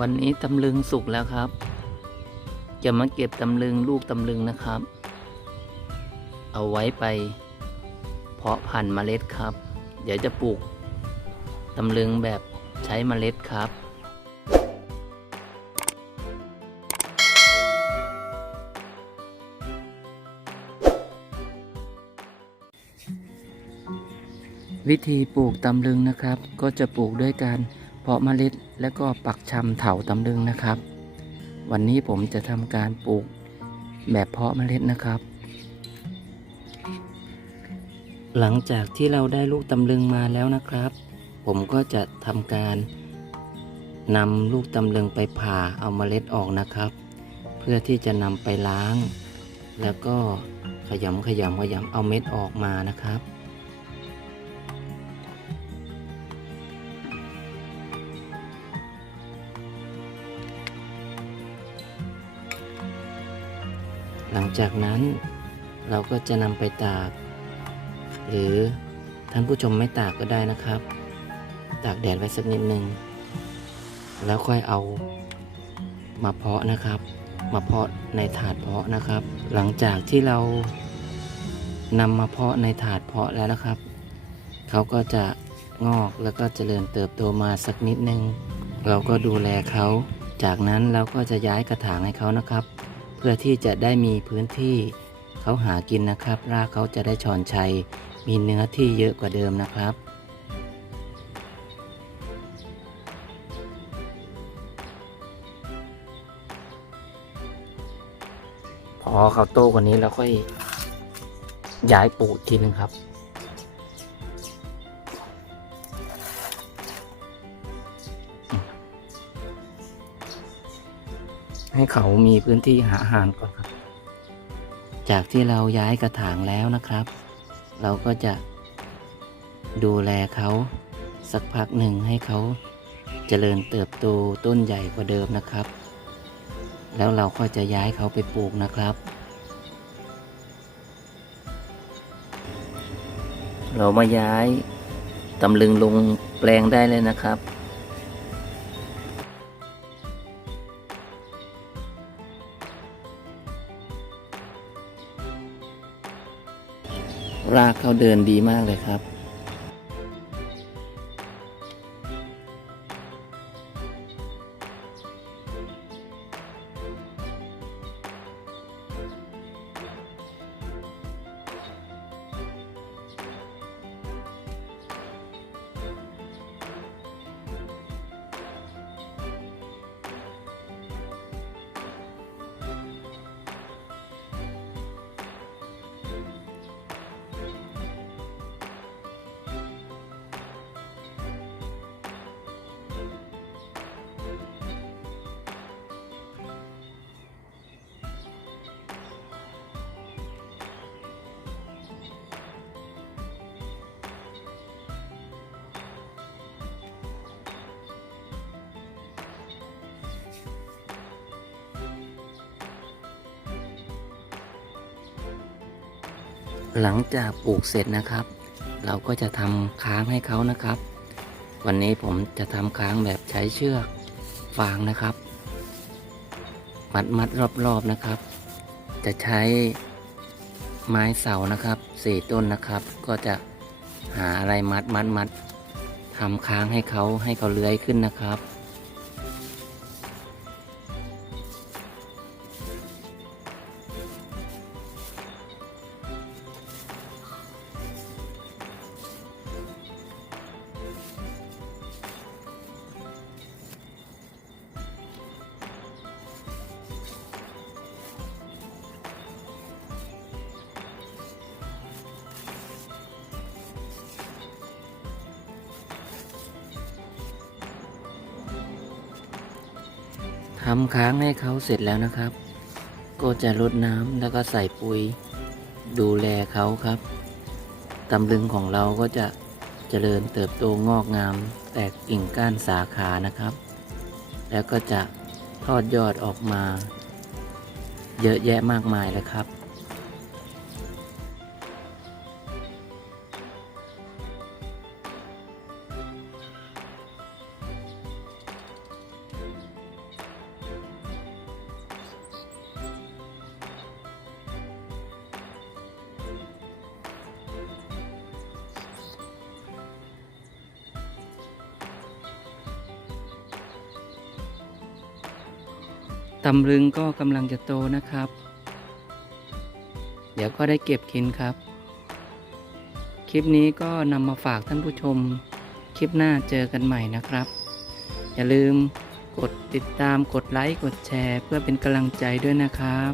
วันนี้ตำลึงสุกแล้วครับ จะมาเก็บตำลึงลูกตำลึงนะครับ เอาไว้ไป เพาะพันธุ์เมล็ดครับ เดี๋ยวจะปลูกตำลึงแบบใช้เมล็ดครับวิธีปลูกตำลึงนะครับ ก็จะปลูกด้วยการาะเมล็ดและก็ปักชำเถาตำลึงนะครับ วันนี้ผมจะทำการปลูกแบบเพาะเมล็ดนะครับ หลังจากที่เราได้ลูกตำลึงมาแล้วนะครับ ผมก็จะทำการนำลูกตำลึงไปผ่าเอาเมล็ดออกนะครับ เพื่อที่จะนำไปล้าง แล้วก็ขยำขยำขยำเอาเม็ดออกมานะครับ หลังจากนั้นเราก็จะนำไปตาก หรือท่านผู้ชมไม่ตากก็ได้นะครับ ตากแดดไว้สักนิดหนึ่งแล้วค่อยเอามาเพาะนะครับ มาเพาะในถาดเพาะนะครับ หลังจากที่เรานำมาเพาะในถาดเพาะแล้วนะครับ เขาก็จะงอกแล้วก็เจริญเติบโตมาสักนิดนึง เราก็ดูแลเขา จากนั้นเราก็จะย้ายกระถางให้เขานะครับ เพื่อที่จะได้มีพื้นที่เขาหากินนะครับ รากเขาจะได้ชอนชัย มีเนื้อที่เยอะกว่าเดิมนะครับ พอเขาโตกว่านี้เราค่อยย้ายปลูกทีหนึงครับ ให้เขามีพื้นที่หาอาหารก่อนครับ จากที่เราย้ายกระถางแล้วนะครับ เราก็จะดูแลเขาสักพักหนึ่งให้เขาเจริญเติบโตต้นใหญ่กว่าเดิมนะครับ แล้วเราก็จะย้ายเขาไปปลูกนะครับ เรามาย้ายตำลึงลงแปลงได้เลยนะครับ รากเขาเดินดีมากเลยครับ หลังจากปลูกเสร็จนะครับ เราก็จะทำค้างให้เขานะครับ วันนี้ผมจะทำค้างแบบใช้เชือกฟางนะครับ มัดมัดรอบๆนะครับ จะใช้ไม้เสานะครับสี่ต้นนะครับ ก็จะหาอะไรมัดมัดมัดทำค้างให้เขาให้เขาเลื้อยขึ้นนะครับ ทำค้างให้เขาเสร็จแล้วนะครับ ก็จะรดน้ำแล้วก็ใส่ปุ๋ยดูแลเขาครับตำลึงของเราก็จะเจริญเติบโตงอกงาม แตกกิ่งก้านสาขานะครับ แล้วก็จะทอดยอดออกมา เยอะแยะมากมายเลยครับ ตำลึงก็กำลังจะโตนะครับ เดี๋ยวก็ได้เก็บกินครับ คลิปนี้ก็นำมาฝากท่านผู้ชม คลิปหน้าเจอกันใหม่นะครับ อย่าลืมกดติดตามกดไลค์กดแชร์ เพื่อเป็นกำลังใจด้วยนะครับ